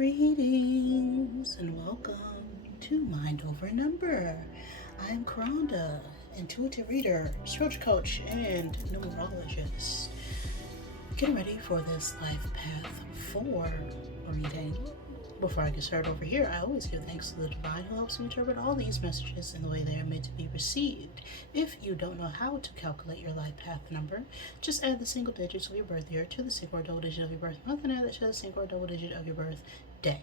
Greetings and welcome to Mind Over Number. I am Karanda, intuitive reader, spiritual coach, and numerologist. Getting ready for this Life Path 4 reading. Before I get started over here, I always give thanks to the divine who helps me interpret all these messages in the way they are meant to be received. If you don't know how to calculate your life path number, just add the single digits of your birth year to the single or double digit of your birth month and add that to the single or double digit of your birth day.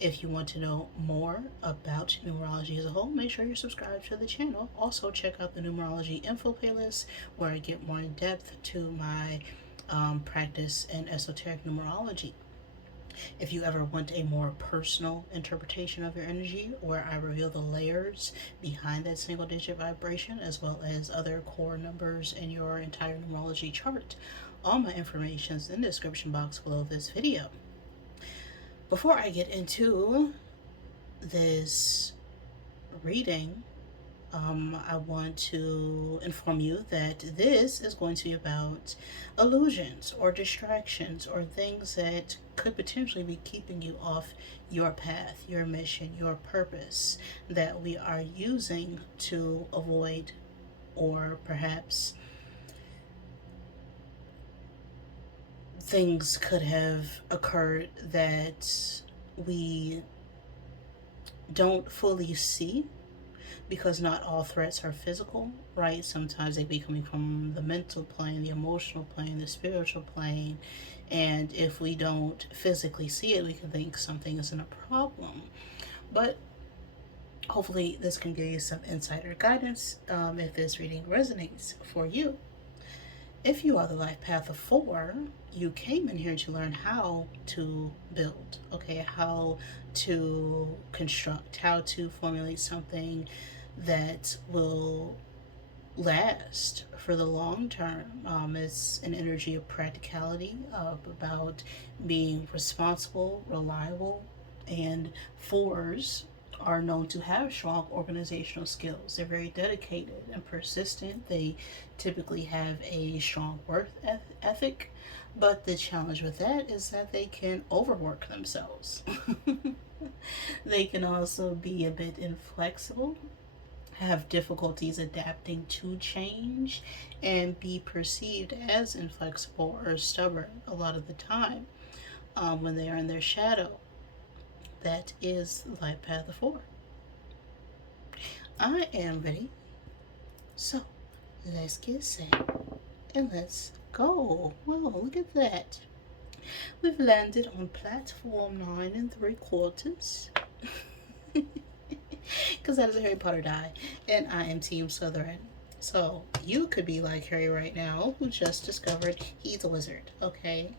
If you want to know more about numerology as a whole, make sure you're subscribed to the channel. Also, check out the numerology info playlist where I get more in depth to my practice in esoteric numerology. If you ever want a more personal interpretation of your energy, where I reveal the layers behind that single digit vibration as well as other core numbers in your entire numerology chart, all my information is in the description box below this video. Before I get into this reading, I want to inform you that this is going to be about illusions or distractions or things that could potentially be keeping you off your path, your mission, your purpose that we are using to avoid, or perhaps things could have occurred that we don't fully see, because not all threats are physical, right? Sometimes they be coming from the mental plane, the emotional plane, the spiritual plane, and if we don't physically see it, we can think something isn't a problem. But hopefully this can give you some insight or guidance if this reading resonates for you. If you are the life path of 4, you came in here to learn how to build, okay? How to construct, how to formulate something that will last for the long term. It's an energy of practicality, about being responsible, reliable, and 4s are known to have strong organizational skills. They're very dedicated and persistent. They typically have a strong work ethic, but the challenge with that is that they can overwork themselves. They can also be a bit inflexible, have difficulties adapting to change, and be perceived as inflexible or stubborn a lot of the time when they are in their shadow. That is the life path of 4. I am ready. So let's get set and let's go. Well, look at that. We've landed on platform 9 3/4. Because that is a Harry Potter die, and I am Team Slytherin. So you could be like Harry right now, who just discovered he's a wizard, okay?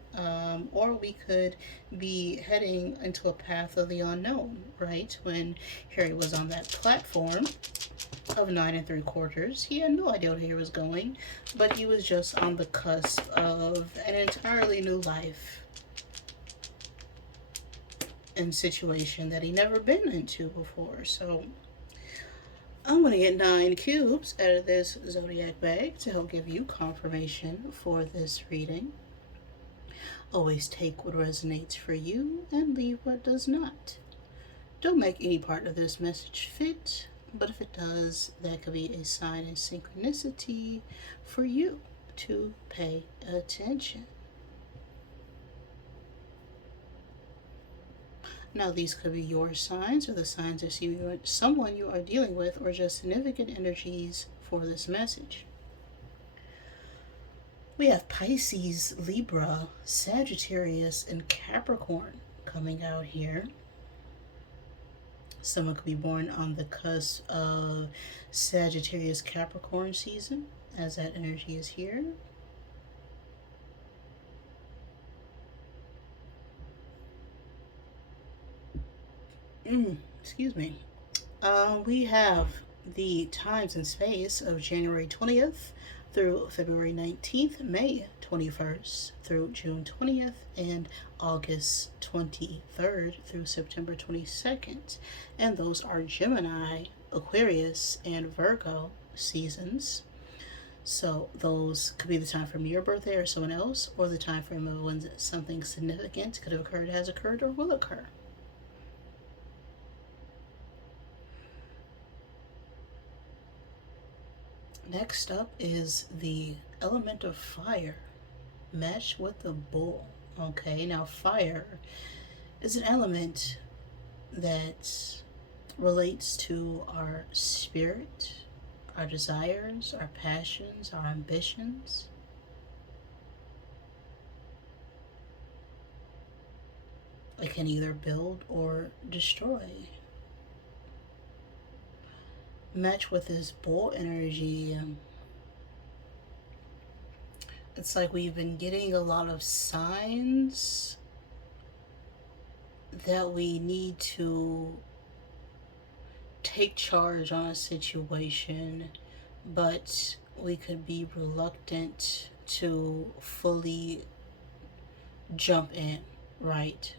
Or we could be heading into a path of the unknown, right? When Harry was on that platform of 9 3/4, he had no idea where he was going, but he was just on the cusp of an entirely new life and situation that he never been into before. So I'm going to get 9 cubes out of this zodiac bag to help give you confirmation for this reading. Always take what resonates for you and leave what does not. Don't make any part of this message fit, but if it does, that could be a sign of synchronicity for you to pay attention. Now, these could be your signs or the signs of someone you are dealing with, or just significant energies for this message. We have Pisces, Libra, Sagittarius, and Capricorn coming out here. Someone could be born on the cusp of Sagittarius Capricorn season, as that energy is here. Excuse me. We have the times and space of January 20th through February 19th, May 21st through June 20th, and August 23rd through September 22nd. And those are Gemini, Aquarius, and Virgo seasons. So those could be the time from your birthday or someone else, or the time frame of when something significant could have occurred, has occurred, or will occur. Next up is the element of fire. Mesh with the bull. Okay, now fire is an element that relates to our spirit, our desires, our passions, our ambitions. It can either build or destroy. Match with this bull energy. It's like we've been getting a lot of signs that we need to take charge on a situation, but we could be reluctant to fully jump in, right?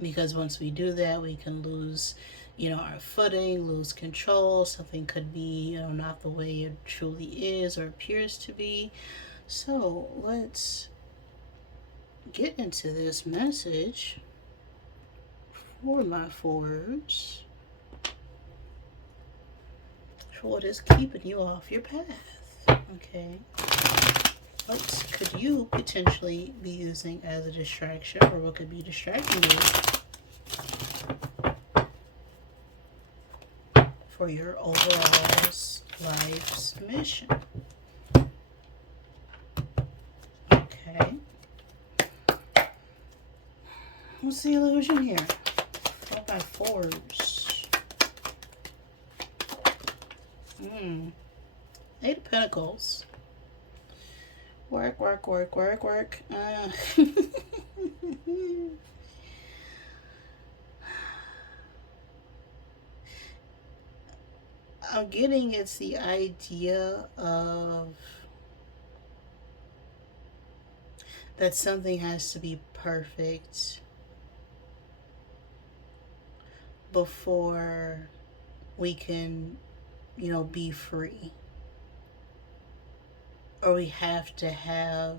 Because once we do that, we can lose, our footing, lose control. Something could be, not the way it truly is or appears to be. So let's get into this message for my fours. What is keeping you off your path? Okay. What could you potentially be using as a distraction, or what could be distracting you for your overall life's mission? Okay. What's the illusion here? Four by fours. Eight of Pentacles. Work, work, work, work, work. I'm getting it's the idea of that something has to be perfect before we can, be free. Or we have to have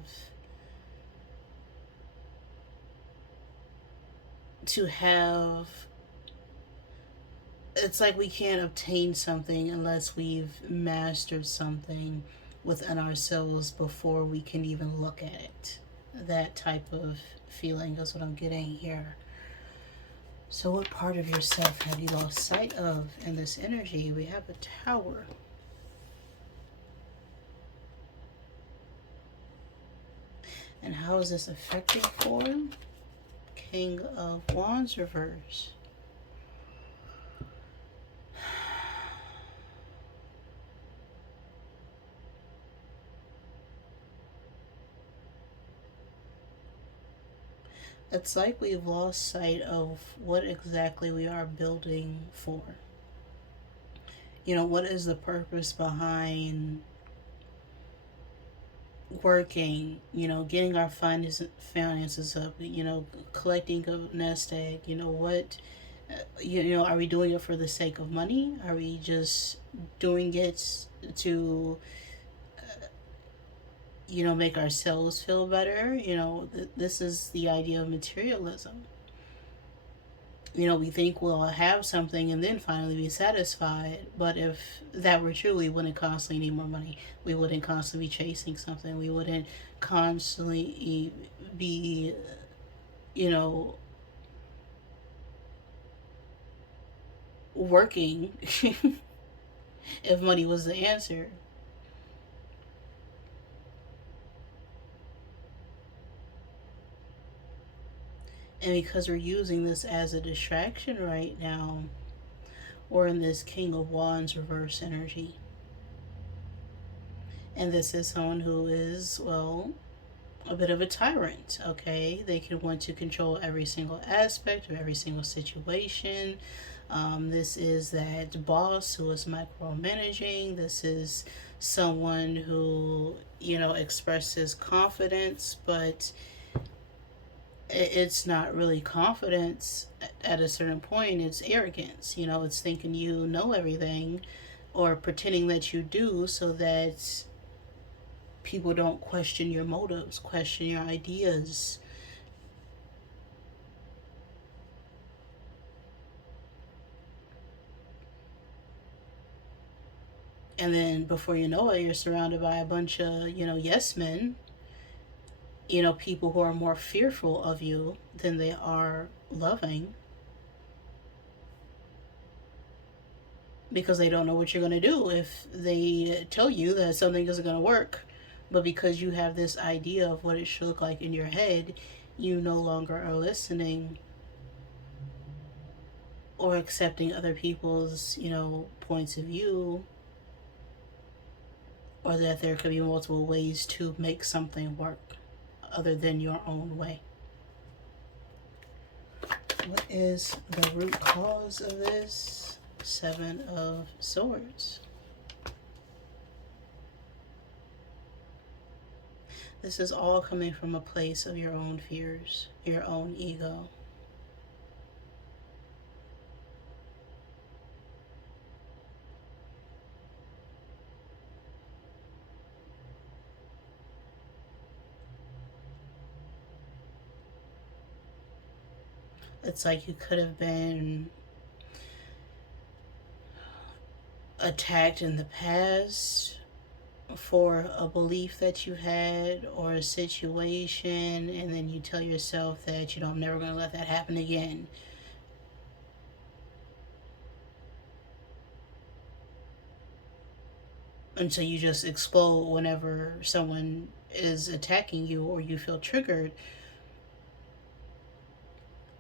it's like we can't obtain something unless we've mastered something within ourselves before we can even look at it. That type of feeling is what I'm getting here. So what part of yourself have you lost sight of in this energy? We have a Tower. And how is this affecting for him? King of Wands reverse. It's like we've lost sight of what exactly we are building for. What is the purpose behind working, getting our finances up, collecting a nest egg, what, are we doing it for the sake of money? Are we just doing it to, make ourselves feel better? This is the idea of materialism. We think we'll have something and then finally be satisfied. But if that were true, we wouldn't constantly need more money. We wouldn't constantly be chasing something. We wouldn't constantly be, working if money was the answer. And because we're using this as a distraction right now, we're in this King of Wands reverse energy. And this is someone who is, well, a bit of a tyrant, okay? They can want to control every single aspect of every single situation. This is that boss who is micromanaging. This is someone who, expresses confidence, but it's not really confidence at a certain point. It's arrogance. It's thinking you know everything, or pretending that you do, so that people don't question your motives, question your ideas. And then before you know it, you're surrounded by a bunch of, yes men, people who are more fearful of you than they are loving, because they don't know what you're going to do if they tell you that something isn't going to work. But because you have this idea of what it should look like in your head, you no longer are listening or accepting other people's, points of view, or that there could be multiple ways to make something work other than your own way. What is the root cause of this? Seven of Swords. This is all coming from a place of your own fears, your own ego. It's like you could have been attacked in the past for a belief that you had or a situation, and then you tell yourself that, I'm never going to let that happen again. Until you just explode whenever someone is attacking you or you feel triggered.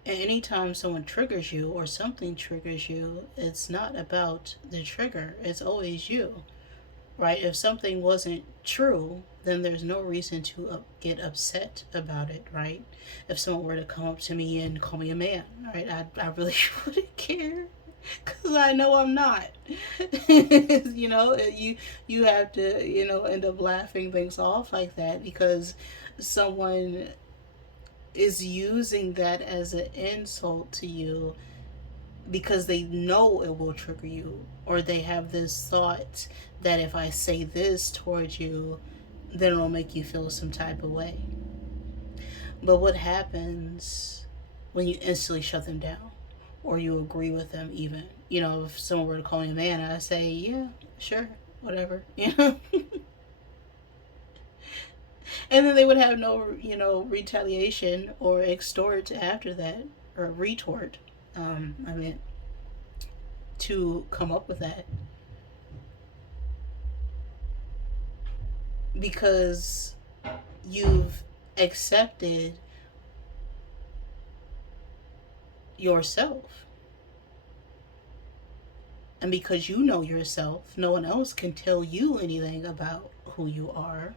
And anytime someone triggers you or something triggers you, it's not about the trigger, it's always you. Right? If something wasn't true, then there's no reason to get upset about it, right? If someone were to come up to me and call me a man, right, I really wouldn't care, because I know I'm not. You have to, end up laughing things off like that, because someone is using that as an insult to you, because they know it will trigger you, or they have this thought that if I say this towards you, then it'll make you feel some type of way. But what happens when you instantly shut them down, or you agree with them? Even, if someone were to call me a man, I say, yeah, sure, whatever. And then they would have no, retaliation or extort after that, or retort. I mean, to come up with that, because you've accepted yourself. And because you know yourself, no one else can tell you anything about who you are.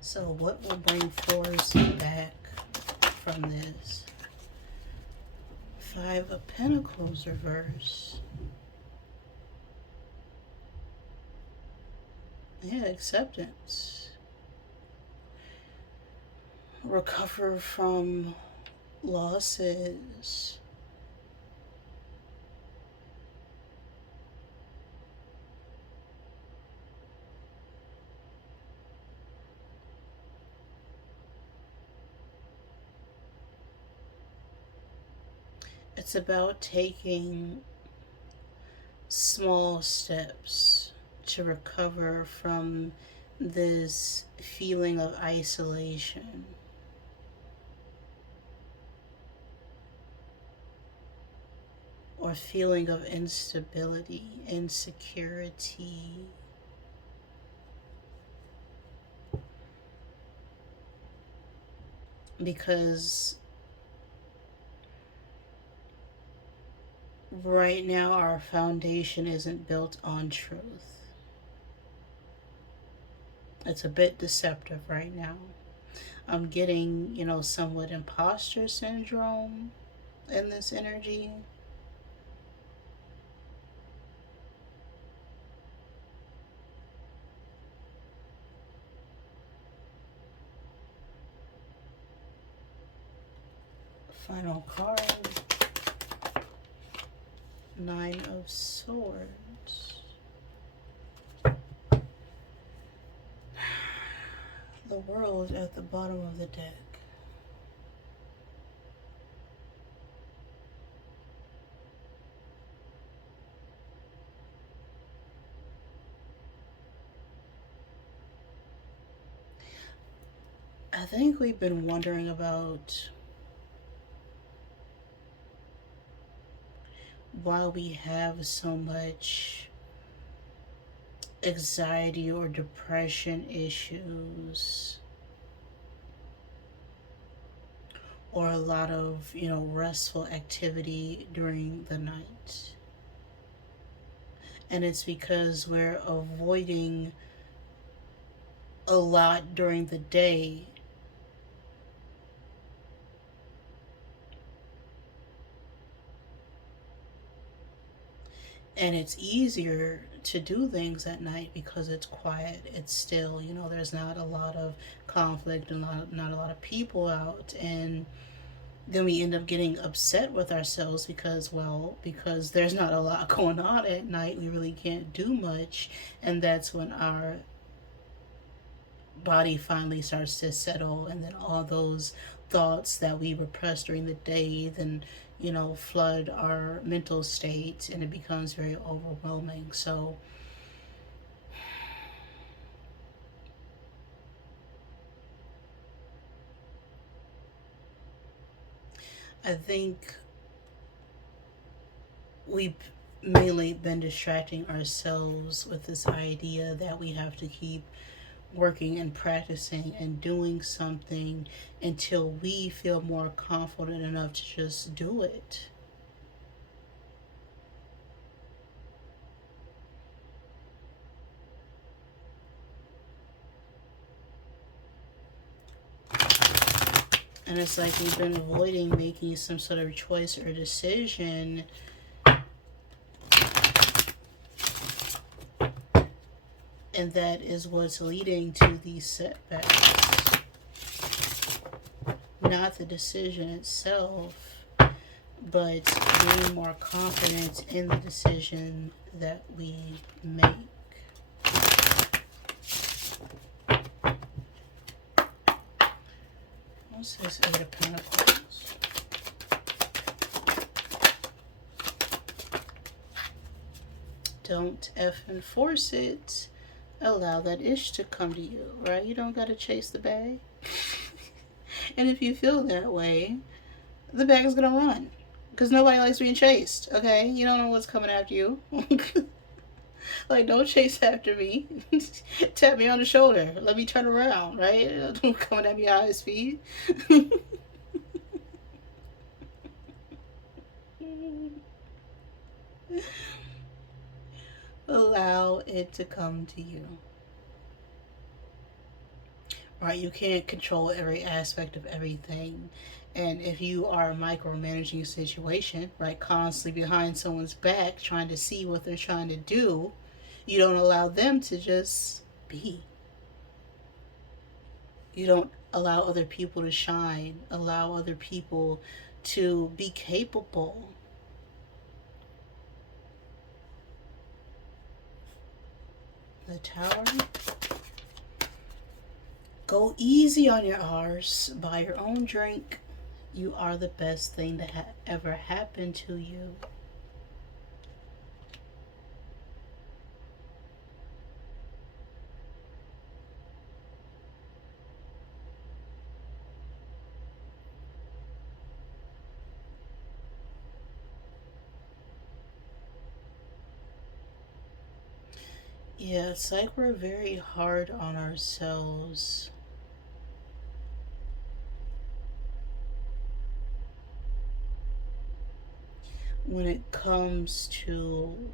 So, what will bring force back from this? Five of Pentacles reverse. Yeah, acceptance. Recover from losses. It's about taking small steps to recover from this feeling of isolation, or feeling of instability, insecurity. Because right now our foundation isn't built on truth. It's a bit deceptive right now. I'm getting, somewhat imposter syndrome in this energy. Final card, Nine of Swords. The World at the bottom of the deck. I think we've been wondering about why we have so much anxiety or depression issues, or a lot of, restful activity during the night. And it's because we're avoiding a lot during the day. And it's easier to do things at night because it's quiet, it's still, there's not a lot of conflict and not a lot of people out. And then we end up getting upset with ourselves because there's not a lot going on at night. We really can't do much. And that's when our body finally starts to settle, and then all those thoughts that we repressed during the day then flood our mental state, and it becomes very overwhelming. So I think we've mainly been distracting ourselves with this idea that we have to keep working and practicing and doing something until we feel more confident enough to just do it. And it's like we've been avoiding making some sort of choice or decision. And that is what's leading to these setbacks. Not the decision itself, but being more confident in the decision that we make. What's this Eight of Pentacles? Don't effing force it. Allow that ish to come to you, right? You don't gotta chase the bag. And if you feel that way, the bag is gonna run. Because nobody likes being chased, okay? You don't know what's coming after you. Like, don't chase after me. Tap me on the shoulder. Let me turn around, right? Don't come at me high speed. Allow it to come to you. Right? You can't control every aspect of everything. And if you are micromanaging a situation, right, constantly behind someone's back trying to see what they're trying to do, you don't allow them to just be. You don't allow other people to shine, allow other people to be capable. The Tower. Go easy on your R's. Buy your own drink. You are the best thing that ever happened to you. Yeah, it's like we're very hard on ourselves. When it comes to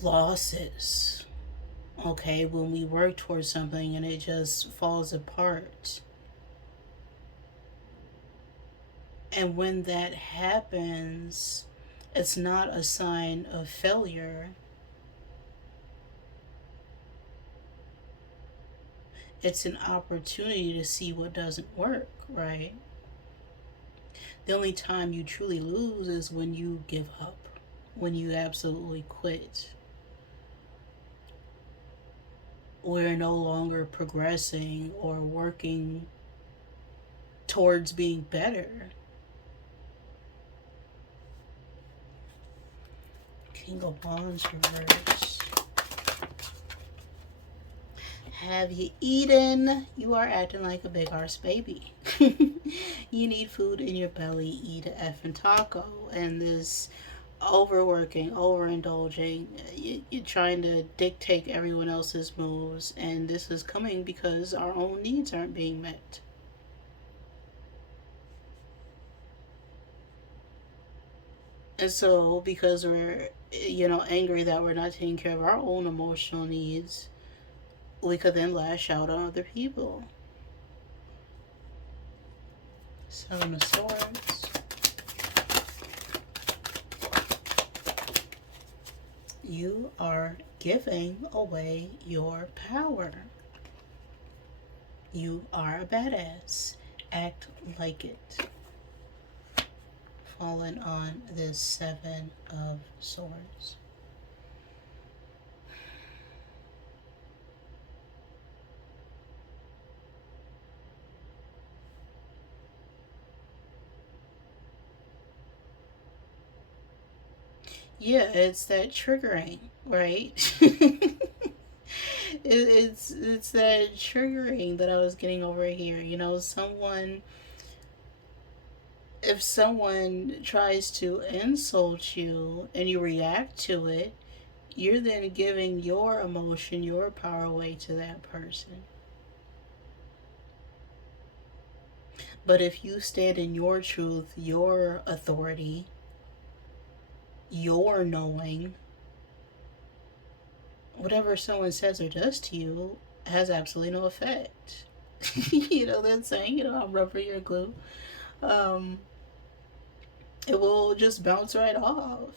losses, okay, when we work towards something and it just falls apart. And when that happens, it's not a sign of failure. It's an opportunity to see what doesn't work, right? The only time you truly lose is when you give up, when you absolutely quit. We're no longer progressing or working towards being better. King of Wands reverse. Have you eaten? You are acting like a big arse baby. You need food in your belly. Eat a effing taco. And this overworking, overindulging, you're trying to dictate everyone else's moves. And this is coming because our own needs aren't being met. And so, because we're, angry that we're not taking care of our own emotional needs, we could then lash out on other people. Seven of Swords. You are giving away your power. You are a badass. Act like it. Fallen on this Seven of Swords. Yeah, it's that triggering, right? It's that triggering that I was getting over here. If someone tries to insult you and you react to it, you're then giving your emotion, your power away to that person. But if you stand in your truth, your authority, your knowing, whatever someone says or does to you has absolutely no effect. That saying, I'm rubber, you're glue. Um, it will just bounce right off.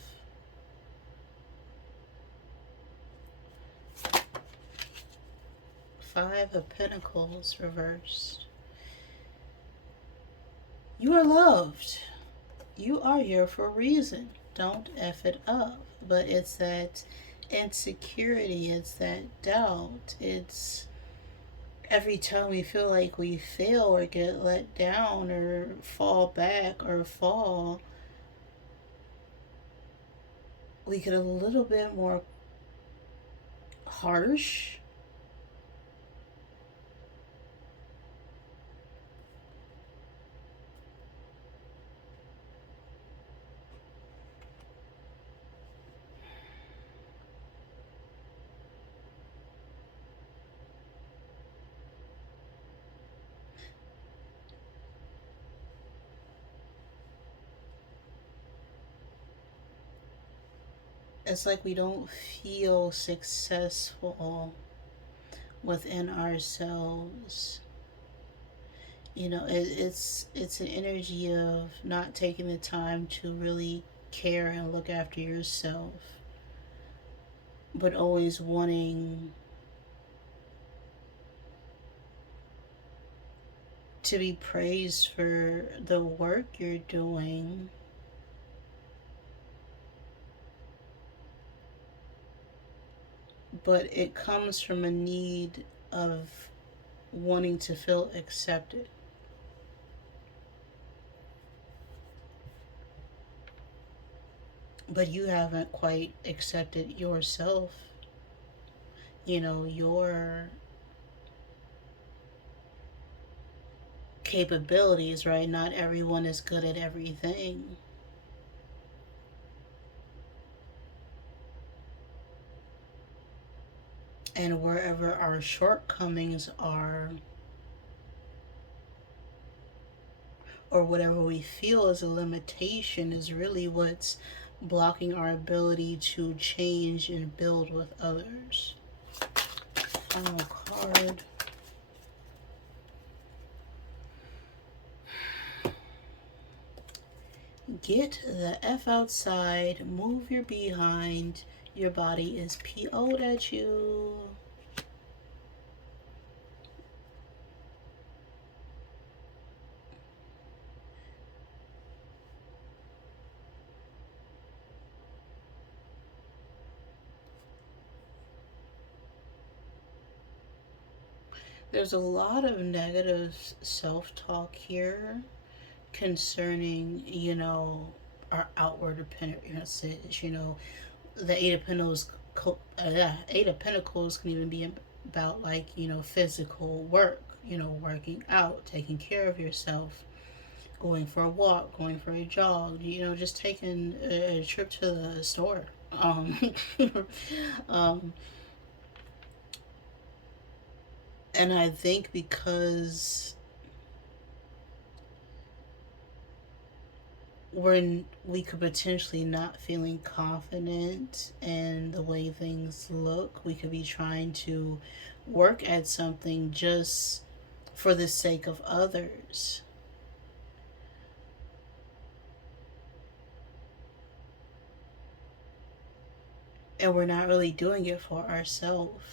Five of Pentacles reversed. You are loved. You are here for a reason. Don't F it up. But it's that insecurity, it's that doubt, it's every time we feel like we fail or get let down or fall back or fall, we get a little bit more harsh. It's like we don't feel successful within ourselves. It's an energy of not taking the time to really care and look after yourself, but always wanting to be praised for the work you're doing. But it comes from a need of wanting to feel accepted. But you haven't quite accepted yourself, your capabilities, right? Not everyone is good at everything. And wherever our shortcomings are, or whatever we feel is a limitation, is really what's blocking our ability to change and build with others. Final card. Get the F outside, move your behind. Your body is PO'd at you. There's a lot of negative self-talk here concerning, our outward appearances. The Eight of Pentacles can even be about, like, physical work. Working out, taking care of yourself, going for a walk, going for a jog. Just taking a trip to the store. Um, and I think because we could potentially not feeling confident in the way things look, we could be trying to work at something just for the sake of others. And we're not really doing it for ourselves.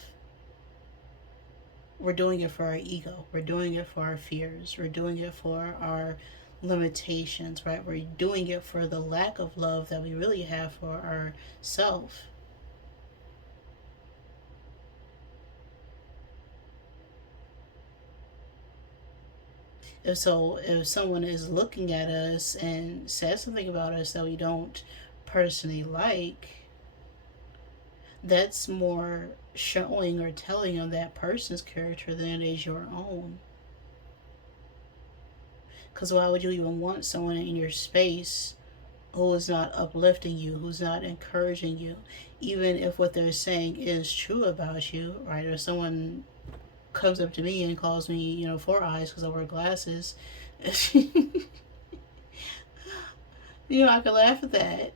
We're doing it for our ego. We're doing it for our fears. We're doing it for our limitations, right? We're doing it for the lack of love that we really have for ourselves. If someone is looking at us and says something about us that we don't personally like, that's more showing or telling of that person's character than it is your own. Because why would you even want someone in your space who is not uplifting you, who's not encouraging you, even if what they're saying is true about you, right? Or someone comes up to me and calls me, four eyes because I wear glasses. I can laugh at that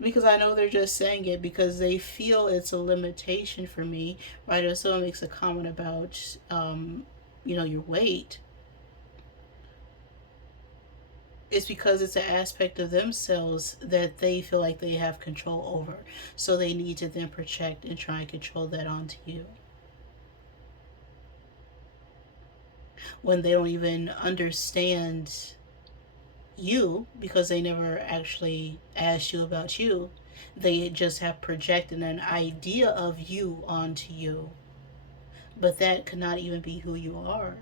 because I know they're just saying it because they feel it's a limitation for me, right? If someone makes a comment about, your weight, it's because it's an aspect of themselves that they feel like they have control over. So they need to then project and try and control that onto you. When they don't even understand you because they never actually asked you about you, they just have projected an idea of you onto you. But that could not even be who you are.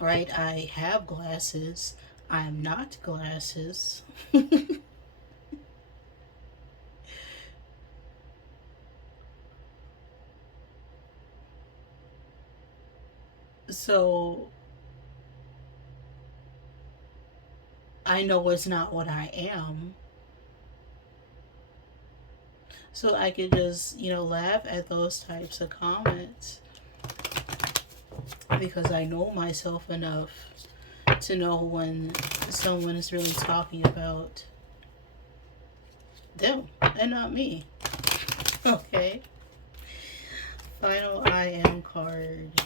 Right? I have glasses. I'm not glasses. So I know it's not what I am. So I could just, laugh at those types of comments because I know myself enough to know when someone is really talking about them and not me. Okay. Final I am card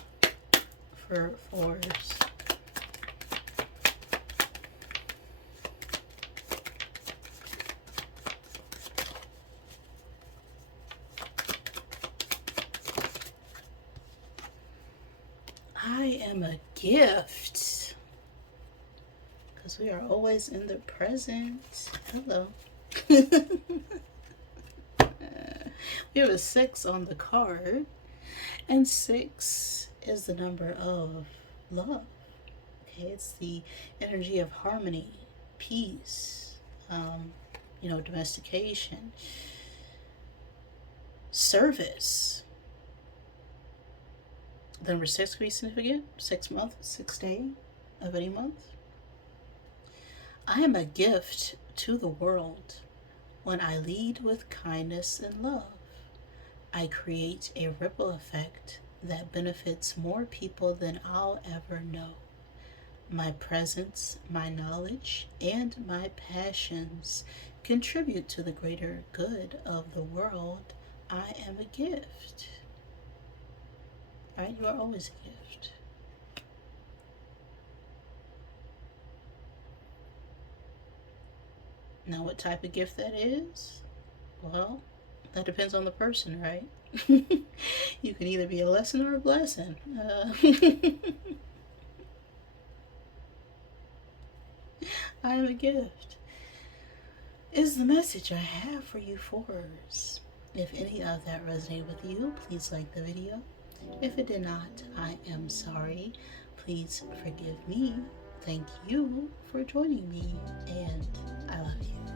for force. I am a gift. Because we are always in the present. Hello. We have a 6 on the card. And 6 is the number of love. Okay, it's the energy of harmony, peace, domestication, service. The number 6 could be significant. 6 month, 6 day of any month. I am a gift to the world when I lead with kindness and love. I create a ripple effect that benefits more people than I'll ever know. My presence, my knowledge, and my passions contribute to the greater good of the world. I am a gift. Right? You are always a gift. Now, what type of gift that is? Well, that depends on the person, right? You can either be a lesson or a blessing. I am a gift. Is the message I have for you, fours. If any of that resonated with you, please like the video. If it did not, I am sorry. Please forgive me. Thank you for joining me, and I love you.